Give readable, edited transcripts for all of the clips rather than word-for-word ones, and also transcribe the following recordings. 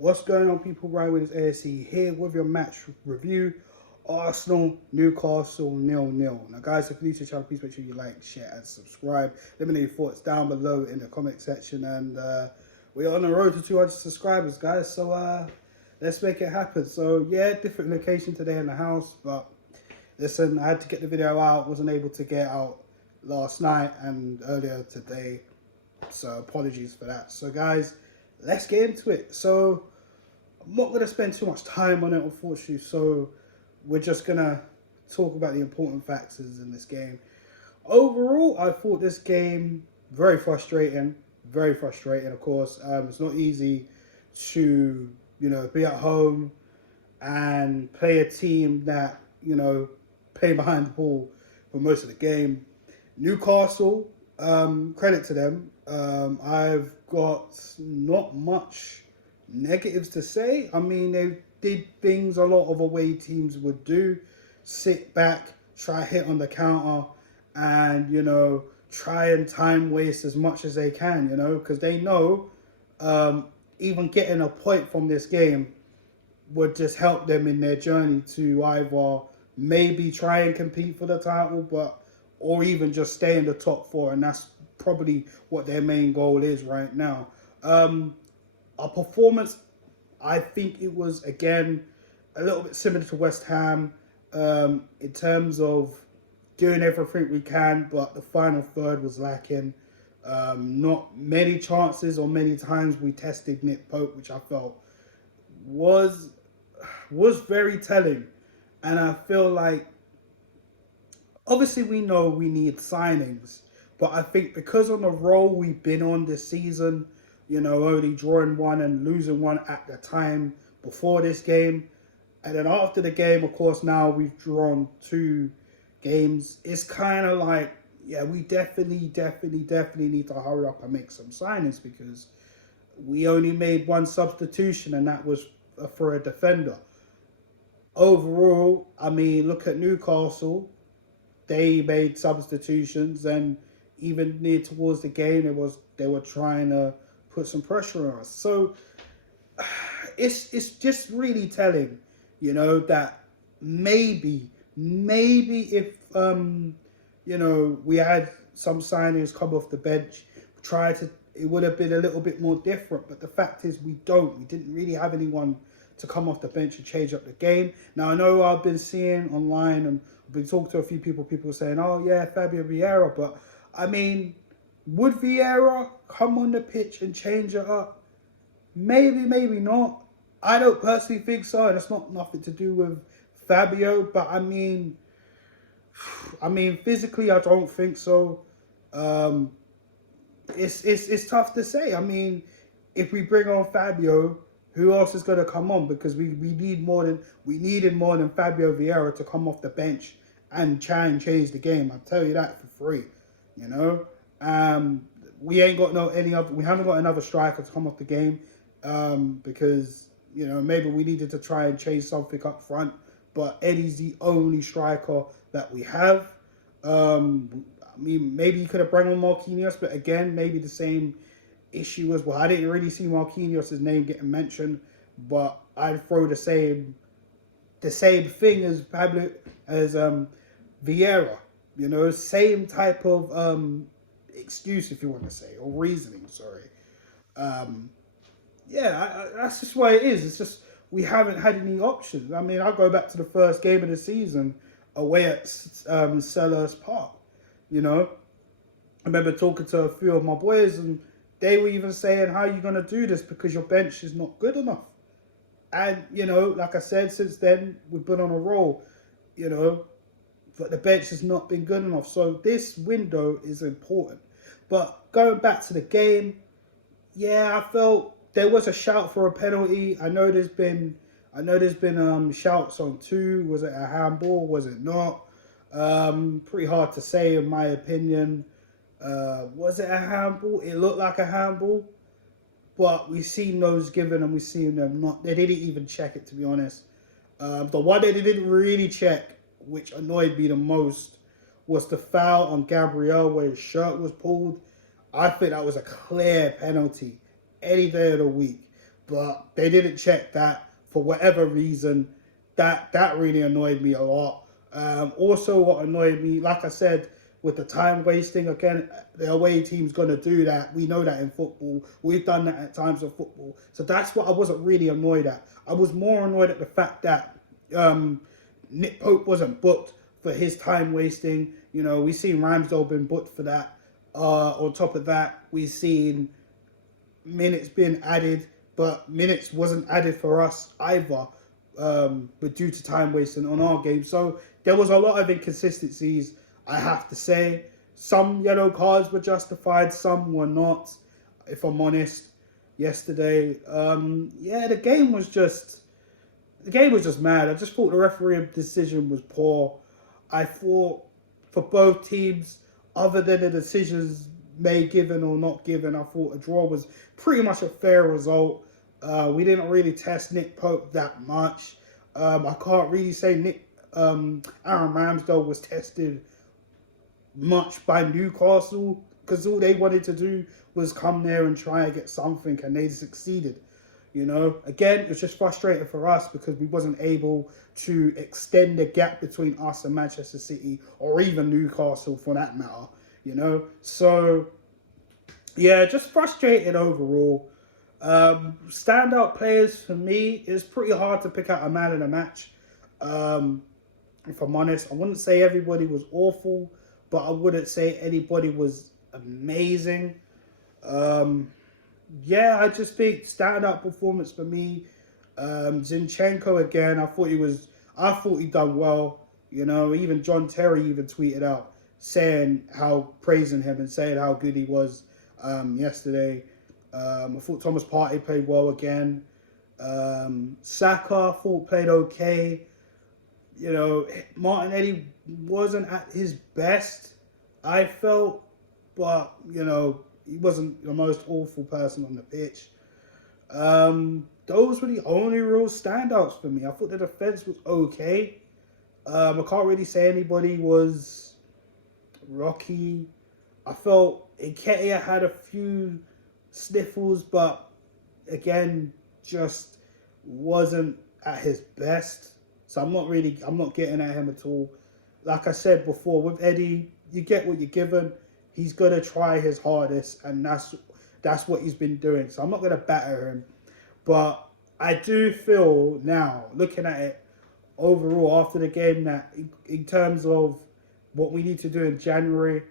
What's going on, people? Right, with ASE here with your match review. Arsenal, Newcastle, 0-0. Now, guys, if you're new to the channel, please make sure you like, share, and subscribe. Let me know your thoughts down below in the comment section. And we're on the road to 200 subscribers, guys. So let's make it happen. So, yeah, different location today in the house. But listen, I had to get the video out. Wasn't able to get out last night and earlier today. So, apologies for that. So, guys, let's get into it. So, I'm not going to spend too much time on it, unfortunately. So, we're just going to talk about the important factors in this game. Overall, I thought this game very frustrating. Very frustrating, of course. It's not easy to, be at home and play a team that, play behind the ball for most of the game. Newcastle, credit to them. I've got not much negatives to say. I mean, they did things a lot of away teams would do. Sit back, try hit on the counter, and, try and time waste as much as they can, because they know even getting a point from this game would just help them in their journey to either maybe try and compete for the title, or even just stay in the top four, and that's probably what their main goal is right now. Our performance, I think it was, again, a little bit similar to West Ham in terms of doing everything we can, but the final third was lacking. Not many chances or many times we tested Nick Pope, which I felt was very telling. And I feel like, obviously we know we need signings, but I think because on the roll we've been on this season, only drawing one and losing one at the time before this game. And then after the game, of course, now we've drawn 2 games. It's kind of like, yeah, we definitely need to hurry up and make some signings, because we only made 1 substitution, and that was for a defender. Overall, I mean, look at Newcastle. They made substitutions, and even near towards the game, they were trying to put some pressure on us. So it's just really telling, that maybe if we had some signings come off the bench, it would have been a little bit more different. But the fact is, we didn't really have anyone to come off the bench and change up the game. Now, I know I've been seeing online, and I've been talking to a few people saying, oh yeah, Fabio Vieira, but I mean, would Vieira come on the pitch and change it up? Maybe, maybe not. I don't personally think so, and it's not nothing to do with Fabio, but I mean, physically, I don't think so. It's tough to say. I mean, if we bring on Fabio, who else is going to come on? Because we needed more than Fabio Vieira to come off the bench and try and change the game. I'll tell you that for free. We ain't got we haven't got another striker to come off the game, because maybe we needed to try and change something up front. But Eddie's the only striker that we have. I mean, maybe you could have brought on Marquinhos, but again, maybe the same issue as well. I didn't really see Marquinhos' name getting mentioned, but I'd throw the same thing as Vieira. Same type of excuse, if you want to say, or reasoning. Sorry. Yeah, that's just why it is. It's just we haven't had any options. I mean, I'll go back to the first game of the season away at Selhurst Park. I remember talking to a few of my boys, and they were even saying, how are you going to do this, because your bench is not good enough? And, like I said, since then, we've been on a roll, but the bench has not been good enough. So this window is important. But going back to the game, yeah, I felt there was a shout for a penalty. I know there's been shouts on 2. Was it a handball? Was it not? Pretty hard to say, in my opinion. Was it a handball? It looked like a handball, but we've seen those given and we've seen them not. They didn't even check it, to be honest. The one that they didn't really check, which annoyed me the most, was the foul on Gabriel where his shirt was pulled. I think that was a clear penalty any day of the week. but they didn't check that for whatever reason. That really annoyed me a lot. Also, what annoyed me, like I said, with the time wasting, again, the away team's going to do that. We know that in football. We've done that at times of football. So that's what I wasn't really annoyed at. I was more annoyed at the fact that Nick Pope wasn't booked for his time wasting. You know, we've seen Ramsdale been booked for that. On top of that, we've seen minutes being added, but minutes wasn't added for us either, but due to time wasting on our game. So there was a lot of inconsistencies, I have to say. Some yellow cards were justified, some were not, if I'm honest. Yesterday, the game was just mad. I just thought the referee decision was poor. I thought for both teams, other than the decisions made given or not given, I thought a draw was pretty much a fair result. We didn't really test Nick Pope that much. I can't really say Aaron Ramsdale was tested much by Newcastle, because all they wanted to do was come there and try and get something, and they succeeded. You know, again, it's just frustrating for us because we wasn't able to extend the gap between us and Manchester City, or even Newcastle for that matter. You know, so yeah, just frustrated overall. Standout players for me, is pretty hard to pick out a man in a match. If I'm honest, I wouldn't say everybody was awful, but I wouldn't say anybody was amazing. I just think standout performance for me, Zinchenko again. I thought he done well. You know, even John Terry even tweeted out praising him and saying how good he was yesterday. I thought Thomas Partey played well again. Saka, I thought played okay. You know, Martinelli wasn't at his best, I felt, but you know, he wasn't the most awful person on the pitch. Those were the only real standouts for me. I thought the defense was okay. I can't really say anybody was rocky. I felt Nketiah had a few sniffles, but again, just wasn't at his best. So I'm not getting at him at all. Like I said before, with Eddie, you get what you're given. He's gonna try his hardest, and that's what he's been doing. So I'm not gonna batter him, but I do feel now, looking at it overall after the game, that in terms of what we need to do in January,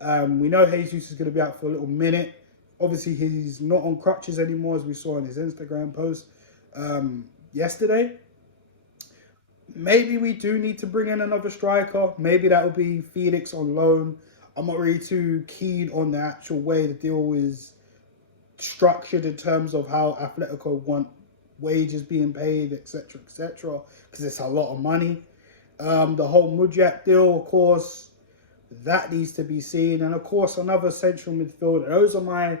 we know Jesus is gonna be out for a little minute. Obviously, he's not on crutches anymore, as we saw in his Instagram post yesterday. Maybe we do need to bring in another striker. Maybe that will be Felix on loan. I'm not really too keen on the actual way the deal is structured in terms of how Atletico want wages being paid, etc., because it's a lot of money. The whole Mudjak deal, of course, that needs to be seen. And, of course, another central midfielder. Those are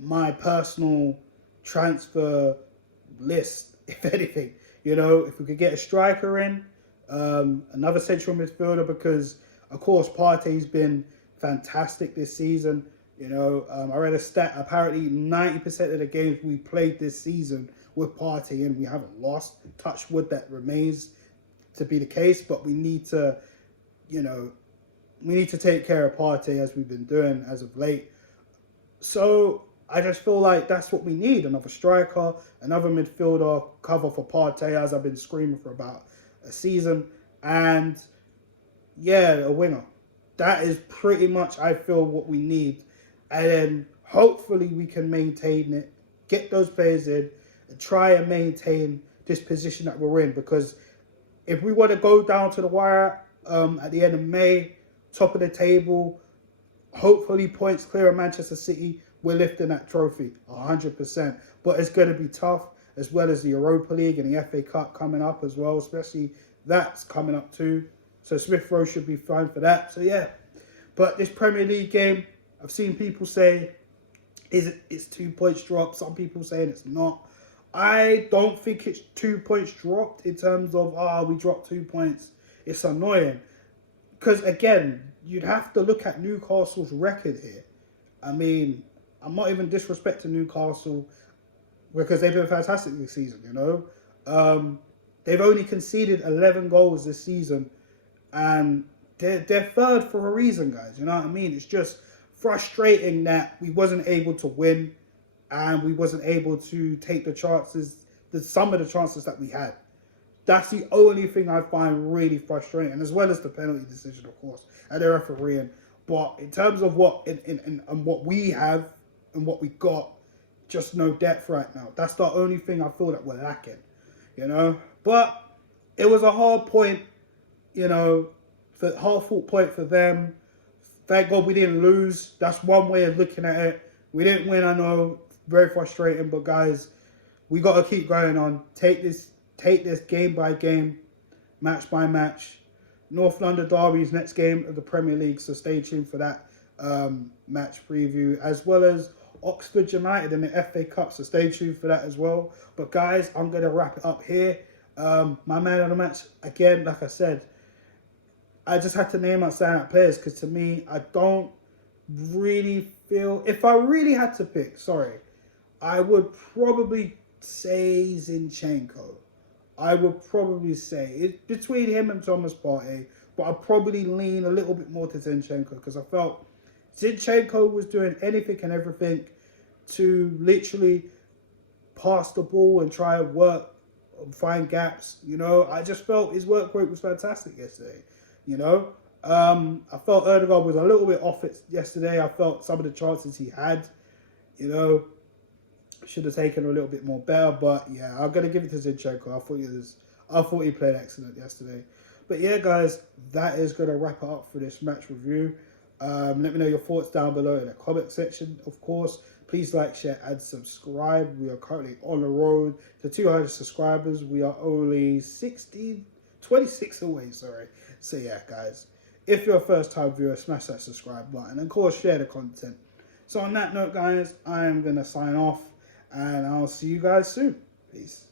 my personal transfer list, if anything. You know, if we could get a striker in, another central midfielder, because, of course, Partey's been fantastic this season. You know, I read a stat, apparently 90% of the games we played this season with Partey and we haven't lost. Touch wood, that remains to be the case, but we need to, you know, take care of Partey as we've been doing as of late. So I just feel like that's what we need. Another striker, another midfielder, cover for Partey, as I've been screaming for about a season. And, yeah, a winger. That is pretty much, I feel, what we need. And then hopefully we can maintain it, get those players in, and try and maintain this position that we're in. Because if we want to go down to the wire at the end of May, top of the table, hopefully points clear of Manchester City, we're lifting that trophy 100%. But it's going to be tough, as well as the Europa League and the FA Cup coming up as well, especially that's coming up too. So Smith Rowe should be fine for that. So yeah, but this Premier League game, I've seen people say it's 2 points dropped. Some people saying it's not. I don't think it's 2 points dropped in terms of, we dropped 2 points. It's annoying. Because again, you'd have to look at Newcastle's record here. I mean, I'm not even disrespecting Newcastle. because they've been fantastic this season, you know. They've only conceded 11 goals this season, and they're third for a reason, guys. You know what I mean? It's just frustrating that we wasn't able to win, and we wasn't able to take the chances, some of the chances that we had. That's the only thing I find really frustrating, as well as the penalty decision, of course, and the refereeing. But in terms of what what we have and what we got, just no depth right now. That's the only thing I feel that we're lacking, you know. But it was a hard point, you know, hard-fought point for them. Thank God we didn't lose. That's one way of looking at it. We didn't win, I know, very frustrating. But guys, we got to keep going on. Take this game by game, match by match. North London Derby's next game of the Premier League, so stay tuned for that match preview, as well as Oxford United in the FA Cup, so stay tuned for that as well. But guys, I'm going to wrap it up here. My man of the match, again, like I said, I just had to name out standout players, because to me, I don't really feel, if I really had to pick, I would probably say Zinchenko. I would probably say it's between him and Thomas Partey, but I'd probably lean a little bit more to Zinchenko, because I felt Zinchenko was doing anything and everything to literally pass the ball and try and work, find gaps. You know, I just felt his work rate was fantastic yesterday. You know, I felt Erdegaard was a little bit off it yesterday. I felt some of the chances he had, you know, should have taken a little bit more better. But yeah, I'm gonna give it to Zinchenko. I thought he played excellent yesterday. But yeah, guys, that is gonna wrap it up for this match review. Let me know your thoughts down below in the comment section. Of course, please like, share, and subscribe. We are currently on the road to 200 subscribers. We are only 26 away. So yeah, guys, if you're a first-time viewer, smash that subscribe button, and of course, share the content. So on that note, guys, I am gonna sign off, and I'll see you guys soon. Peace.